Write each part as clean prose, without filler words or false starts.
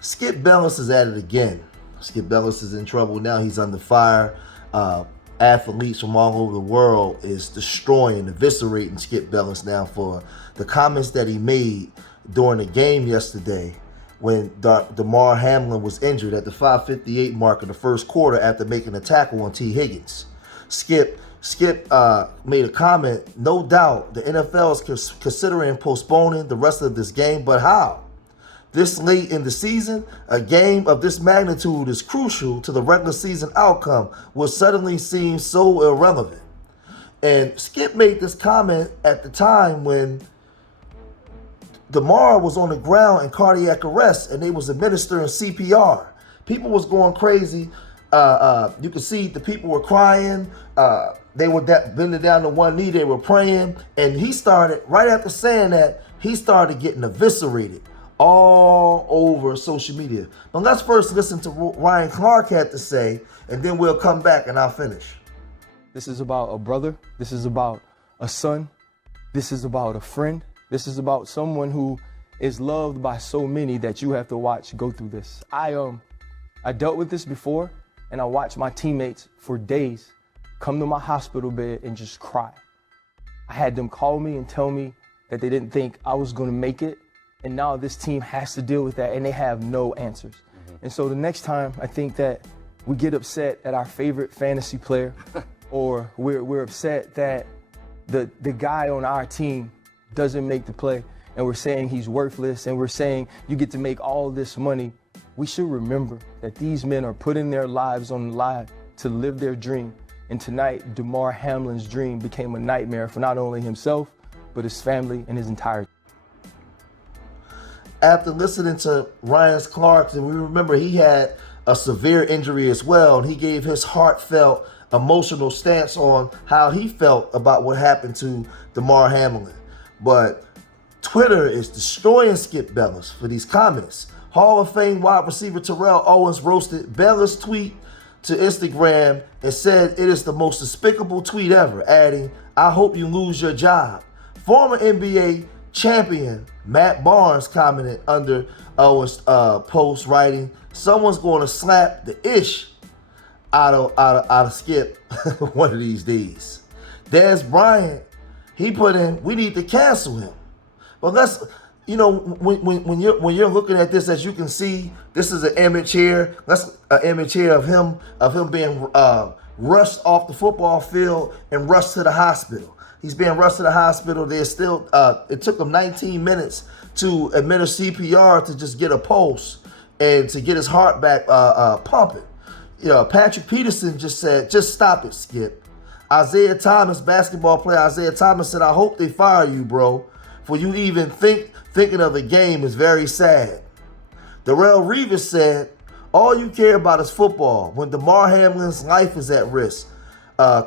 Skip Bayless is at it again. Skip Bayless is in trouble now. He's under fire. Athletes from all over the world is destroying, eviscerating Skip Bayless now for the comments that he made during the game yesterday when Damar Hamlin was injured at the 5:58 mark in the first quarter after making a tackle on T. Higgins. Skip made a comment, no doubt the NFL is considering postponing the rest of this game, but how? This late in the season, a game of this magnitude is crucial to the regular season outcome, which suddenly seems so irrelevant. And Skip made this comment at the time when Damar was on the ground in cardiac arrest and they was administering CPR. People was going crazy. You could see the people were crying. They were bending down to one knee. They were praying. And he started, right after saying that, he started getting eviscerated all over social media. But let's first listen to what Ryan Clark had to say, and then we'll come back and I'll finish. This is about a brother. This is about a son. This is about a friend. This is about someone who is loved by so many that you have to watch go through this. I dealt with this before, and I watched my teammates for days come to my hospital bed and just cry. I had them call me and tell me that they didn't think I was going to make it, and now this team has to deal with that, and they have no answers. And so the next time I think that we get upset at our favorite fantasy player, or we're upset that the guy on our team doesn't make the play, and we're saying he's worthless, and we're saying you get to make all this money, we should remember that these men are putting their lives on the line to live their dream. And tonight, Damar Hamlin's dream became a nightmare for not only himself, but his family and his entire. After listening to Ryan Clark, and we remember he had a severe injury as well, and he gave his heartfelt, emotional stance on how he felt about what happened to Damar Hamlin. But Twitter is destroying Skip Bayless for these comments. Hall of Fame wide receiver Terrell Owens roasted Bayless' tweet to Instagram and said it is the most despicable tweet ever, adding, "I hope you lose your job." Former NBA champion Matt Barnes commented under Owens' post, writing, "Someone's going to slap the ish out of Skip one of these days." Des Bryant, he put in, "We need to cancel him." But let's, when you're looking at this, as you can see, this is an image here. That's an image here of him being rushed off the football field and rushed to the hospital. He's being rushed to the hospital. There's still, it took him 19 minutes to administer CPR to just get a pulse and to get his heart back pumping. Patrick Peterson just said, "Just stop it, Skip." Isaiah Thomas, basketball player Isaiah Thomas, said, "I hope they fire you, bro. For you even thinking of the game is very sad." Darrell Reeves said, "All you care about is football when Damar Hamlin's life is at risk.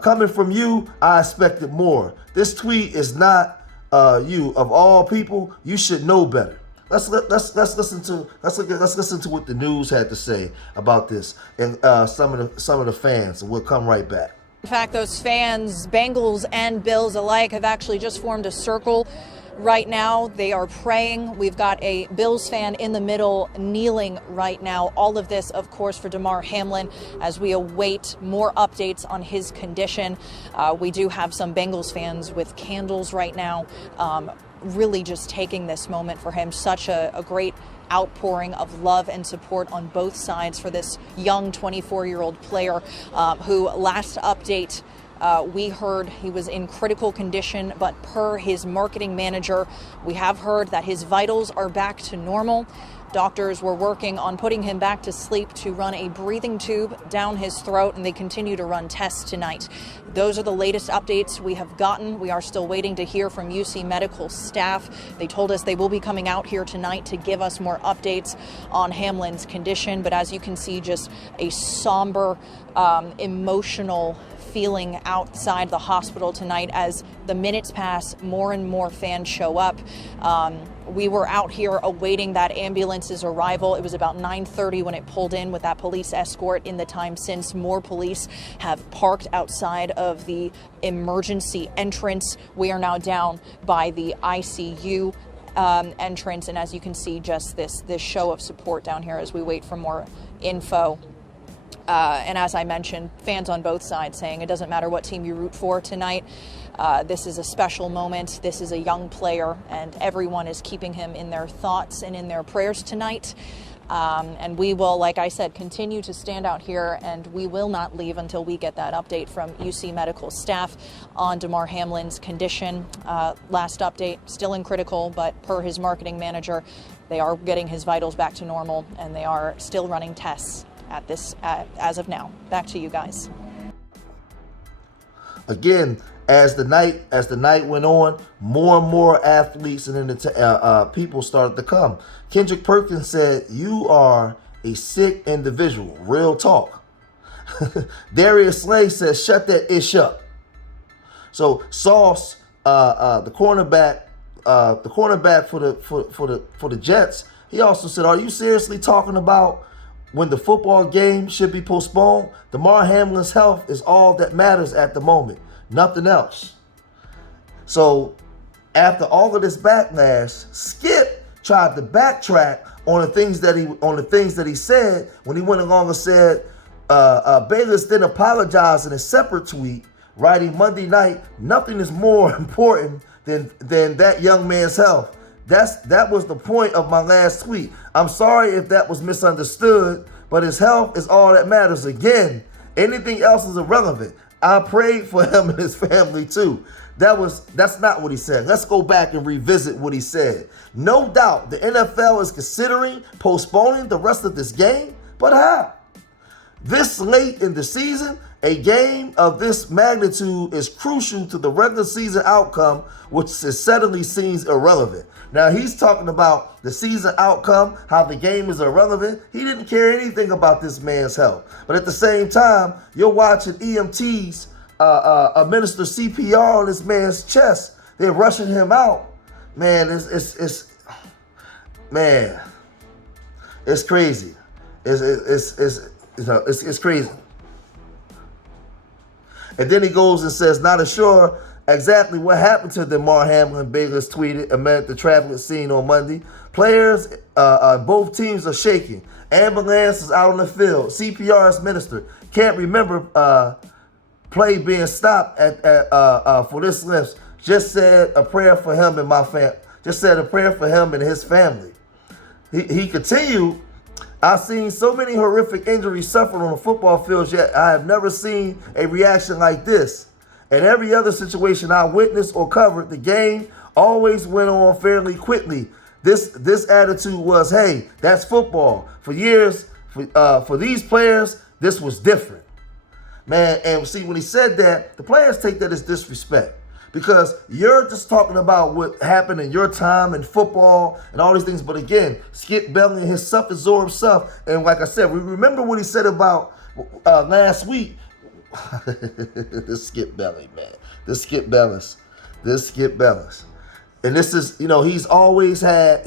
Coming from you, I expected more. This tweet is not you. Of all people, you should know better." Let's listen to what the news had to say about this and some of the fans, and we'll come right back. In fact, those fans, Bengals and Bills alike, have actually just formed a circle right now. They are praying. We've got a Bills fan in the middle kneeling right now. All of this, of course, for Damar Hamlin as we await more updates on his condition. We do have some Bengals fans with candles right now, really just taking this moment for him. Such a great outpouring of love and support on both sides for this young 24-year-old player who, last update, we heard he was in critical condition, but per his marketing manager, we have heard that his vitals are back to normal. Doctors were working on putting him back to sleep to run a breathing tube down his throat, and they continue to run tests tonight. Those are the latest updates we have gotten. We are still waiting to hear from UC medical staff. They told us they will be coming out here tonight to give us more updates on Hamlin's condition. But as you can see, just a somber, emotional feeling outside the hospital tonight as the minutes pass, more and more fans show up. We were out here awaiting that ambulance's arrival. It was about 9:30 when it pulled in with that police escort. In the time since, more police have parked outside of the emergency entrance. We are now down by the ICU. entrance. And as you can see, just this show of support down here as we wait for more info. And as I mentioned, fans on both sides saying it doesn't matter what team you root for tonight. This is a special moment. This is a young player, and everyone is keeping him in their thoughts and in their prayers tonight. And we will, like I said, continue to stand out here, and we will not leave until we get that update from UC medical staff on Damar Hamlin's condition. Last update, still in critical, but per his marketing manager, they are getting his vitals back to normal, and they are still running tests as of now. Back to you guys. Again, as the night went on, more and more athletes and people started to come. Kendrick Perkins said, "You are a sick individual." Real talk. Darius Slay says, "Shut that ish up." So Sauce, the cornerback for the Jets, he also said, "Are you seriously talking about when the football game should be postponed? Damar Hamlin's health is all that matters at the moment, nothing else." So after all of this backlash, Skip tried to backtrack on the things that he said when he went along and said Bayless then apologized in a separate tweet, writing Monday night, "Nothing is more important than that young man's health. That was the point of my last tweet. I'm sorry if that was misunderstood, but his health is all that matters. Again, anything else is irrelevant. I prayed for him and his family too." That's not what he said. Let's go back and revisit what he said. No doubt the NFL is considering postponing the rest of this game, but how? This late in the season, a game of this magnitude is crucial to the regular season outcome, which suddenly seems irrelevant. Now, he's talking about the season outcome, how the game is irrelevant. He didn't care anything about this man's health. But at the same time, you're watching EMTs administer CPR on this man's chest. They're rushing him out. Man, it's crazy. It's crazy. And then he goes and says, "Not sure exactly what happened to Damar Hamlin," Bayless tweeted amid the traffic scene on Monday. "Players both teams are shaking. Ambulance is out on the field. CPR is administered. Can't remember play being stopped for this list. Just said a prayer for him and my family. Just said a prayer for him and his family." He continued, "I've seen so many horrific injuries suffered on the football field, yet I have never seen a reaction like this. In every other situation I witnessed or covered, the game always went on fairly quickly. This attitude was, hey, that's football. For years, for these players, this was different." Man, and see, when he said that, the players take that as disrespect. Because you're just talking about what happened in your time in football and all these things. But again, Skip Bayless and his self-absorbed stuff. And like I said, we remember what he said about last week. This Skip Bayless, man. This Skip Bayless. And this is, he's always had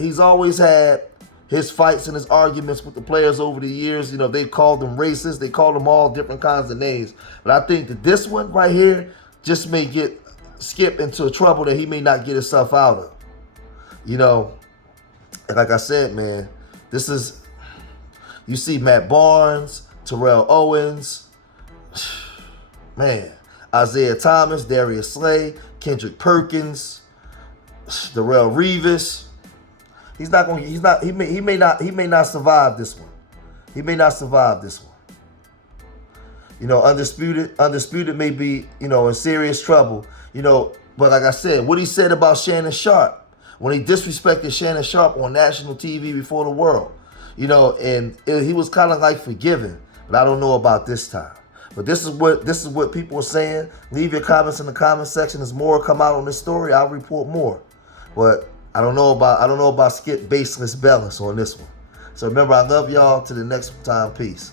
his fights and his arguments with the players over the years. They called them racist. They called them all different kinds of names. But I think that this one right here just may get Skip into trouble that he may not get himself out of. And like I said, man, this is, you see Matt Barnes, Terrell Owens, man, Isaiah Thomas, Darius Slay, Kendrick Perkins, Darrell Revis. He may not survive this one. He may not survive this one. Undisputed may be, in serious trouble. But like I said, what he said about Shannon Sharp, when he disrespected Shannon Sharp on national TV before the world, and he was kind of like forgiven. But I don't know about this time. But this is what people are saying. Leave your comments in the comment section. As more come out on this story, I'll report more. But I don't know about Skip Bayless on this one. So remember, I love y'all. Till the next time, peace.